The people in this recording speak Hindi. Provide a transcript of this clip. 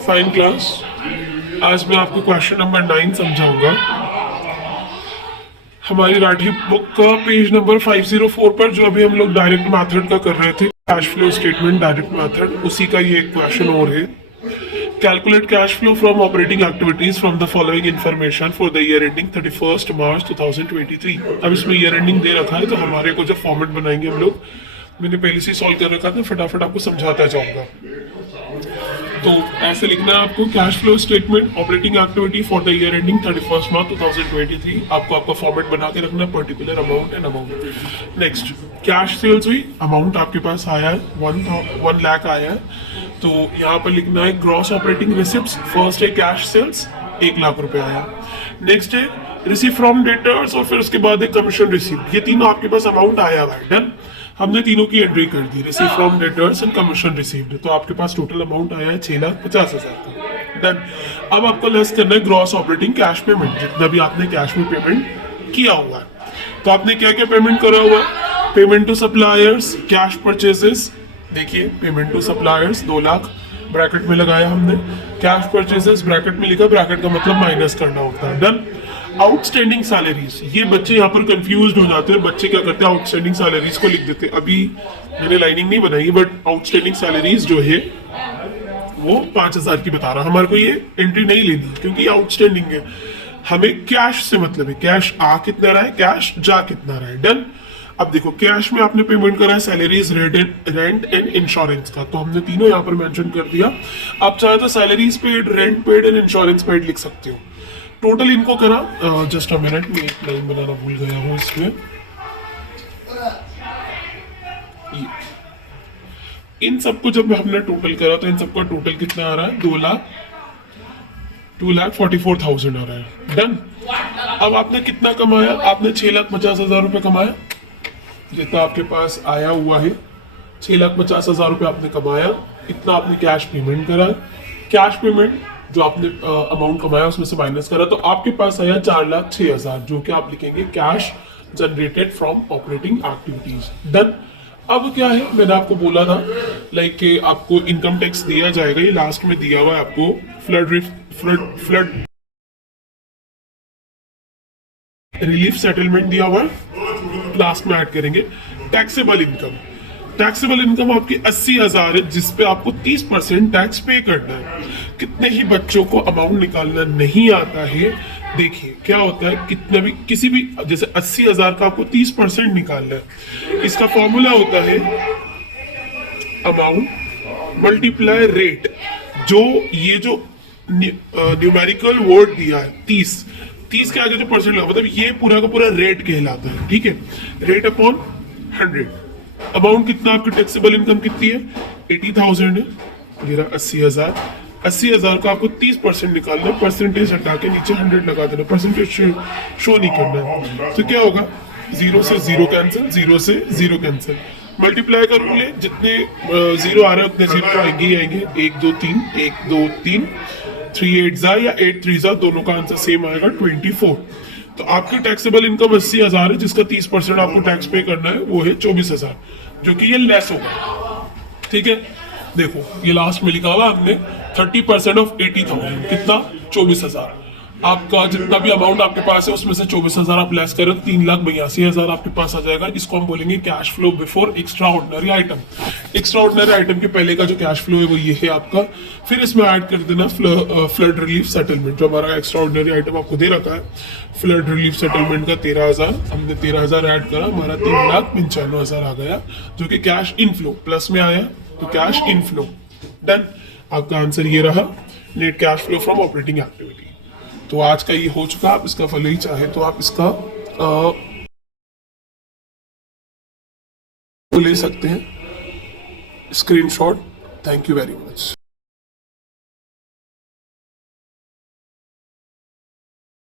Fine class. आज मैं आपको क्वेश्चन नंबर 9 समझाऊंगा। हमारी राठी बुक का पेज नंबर 504 पर जो अभी हम लोग डायरेक्ट मेथड का कर रहे थे, cash flow statement direct method, उसी का ये एक क्वेश्चन और है। Calculate cash flow from operating activities from the following information for the year ending 31 March 2023। अब इसमें ईयर एंडिंग दे रखा है, तो हमारे को जो फॉर्मेट बनाएंगे हम लोग, मैंने पहले से सॉल्व कर रखा था, फटाफट आपको समझाता जाऊंगा। तो ऐसे लिखना है आपको, cash flow statement operating activity for the year ending 31 March 2023। आपको आपका फॉर्मेट बना के रखना है, particular amount and amount. Next, cash sales हुई, अमाउंट आपके पास आया है 1 लाख आया है, तो यहाँ पर लिखना है ग्रॉस ऑपरेटिंग रिसिप्ट्स। फर्स्ट है कैश सेल्स, 1 लाख रुपए आया। नेक्स्ट है रिसीव फ्रॉम डेटर्स, और फिर उसके बाद है कमीशन रिसीव्ड। ये तीनों आपके पास अमाउंट आया हुआ है। डन, हमने तीनों की एंट्री कर दी, receive from debtors and commission received. तो आपके पास टोटल अमाउंट आया है 6,50,000 का। डन, अब आपको लेस करना है ग्रॉस ऑपरेटिंग कैश पेमेंट, जितना भी आपने कैश में पेमेंट किया हुआ है। तो आपने क्या क्या पेमेंट करा हुआ है? Payment to suppliers, cash purchases, देखिए payment to suppliers 2 lakh bracket में लगाया हमने। कैश परचेजेस ब्रैकेट में लिखा, ब्रैकेट का मतलब माइनस करना होता है। डन, आउटस्टैंडिंग सैलरीज, ये बच्चे यहाँ पर कंफ्यूज हो जाते हैं। बच्चे क्या करते हैं, आउटस्टैंडिंग सैलरीज को लिख देते हैं। अभी मैंने लाइनिंग नहीं बनाई, बट आउटस्टैंडिंग सैलरीज जो है वो 5,000 की बता रहा। हमारे को ये एंट्री नहीं लेनी क्योंकि आउटस्टैंडिंग है। हमें कैश से मतलब है, कैश आ कितना रहा है, कैश जा कितना रहा है। डन, अब देखो कैश में आपने पेमेंट करा है सैलरीज, रेंट एंड इंश्योरेंस का, तो हमने तीनों यहाँ पर मेंशन कर दिया। आप चाहे तो salaries paid, rent paid and insurance paid लिख सकते हो। टोटल इनको करा, जस्ट अ मिनट में एक लाइन बनाना भूल गया हूँ इसमें। इन सबको जब हमने टोटल करा तो इन सबका टोटल कितना आ रहा है, 2,44,000 आ रहा है। डन, अब आपने कितना कमाया, आपने 6,50,000 रुपए कमाया। जितना आपके पास आया हुआ है 6,50,000 रुपए आपने कमाया, इतना आपने कैश पेमेंट करा। कैश पेमेंट जो आपने अमाउंट कमाया उसमें से माइनस करा, तो आपके पास आया 4,06,000, जो कि आप लिखेंगे cash generated from operating activities. Done, अब क्या है, मैंने आपको बोला था लाइक कि आपको इनकम टैक्स दिया जाएगा, ये लास्ट में दिया हुआ है आपको। फ्लड रिलीफ सेटलमेंट दिया हुआ है, लास्ट में ऐड करेंगे। टैक्सेबल इनकम, टैक्सेबल इनकम आपकी 80,000 है, जिसपे आपको 30% टैक्स पे करना है। कितने ही बच्चों को अमाउंट निकालना नहीं आता है। देखिए क्या होता है, कितने भी किसी भी जैसे 80,000 का आपको 30% निकालना है। इसका फॉर्मूला होता है अमाउंट मल्टीप्लाई रेट। जो ये जो न्यूमेरिकल वर्ड दिया है 30 के आगे जो परसेंट लगा, मतलब ये पूरा का पूरा रेट कहलाता है। ठीक है, रेट अपॉन 100। अमाउंट कितना आपकी टैक्सेबल इनकम कितनी है, 80,000 है, ये रहा 80,000। 80,000 का आपको 30% निकालना है, परसेंटेज हटा के नीचे 100 लगा देना, परसेंटेज शो नहीं करना है। तो क्या होगा, 0 से 0 कैंसिल, 0 से 0 कैंसिल। मल्टीप्लाई का रूल है, जितने 0 आ रहे हैं उतने 0 आएंगे ही आएंगे। 1 2 3, 1 2 3, 3 8 जा या 8 3 जा, दोनों का आंसर सेम आएगा 24। तो आपकी टैक्सेबल इनकम 80,000 है, जिसका 30% आपको टैक्स पे करना है, वो है 24,000, जो कि ये लेस होगा। ठीक है, देखो ये लास्ट में लिखा हुआ हमने 30% ऑफ 80,000 कितना, 24,000। आपका जितना भी अमाउंट आपके पास है उसमें से 24,000 आप लेस करें, 3,82,000 आपके पास आ जाएगा। इसको हम बोलेंगे cash flow before extra ordinary item. Extra ordinary item के पहले का जो कैश फ्लो है वो ये है आपका। फिर इसमें ऐड कर देना फ्लड रिलीफ सेटलमेंट, जो हमारा एक्स्ट्रा ऑर्डिनरी आइटम आपको दे रखा है। फ्लड रिलीफ सेटलमेंट का 13,000, हमने 13,000 ऐड करा, हमारा 3,95,000 आ गया, जो कि कैश इनफ्लो प्लस में आया, तो कैश इनफ्लो। डन, आपका आंसर ये रहा, net cash flow from operating activity. तो आज का ये हो चुका। आप इसका फल ही चाहे तो आप इसका ले सकते हैं screenshot. Thank you very much.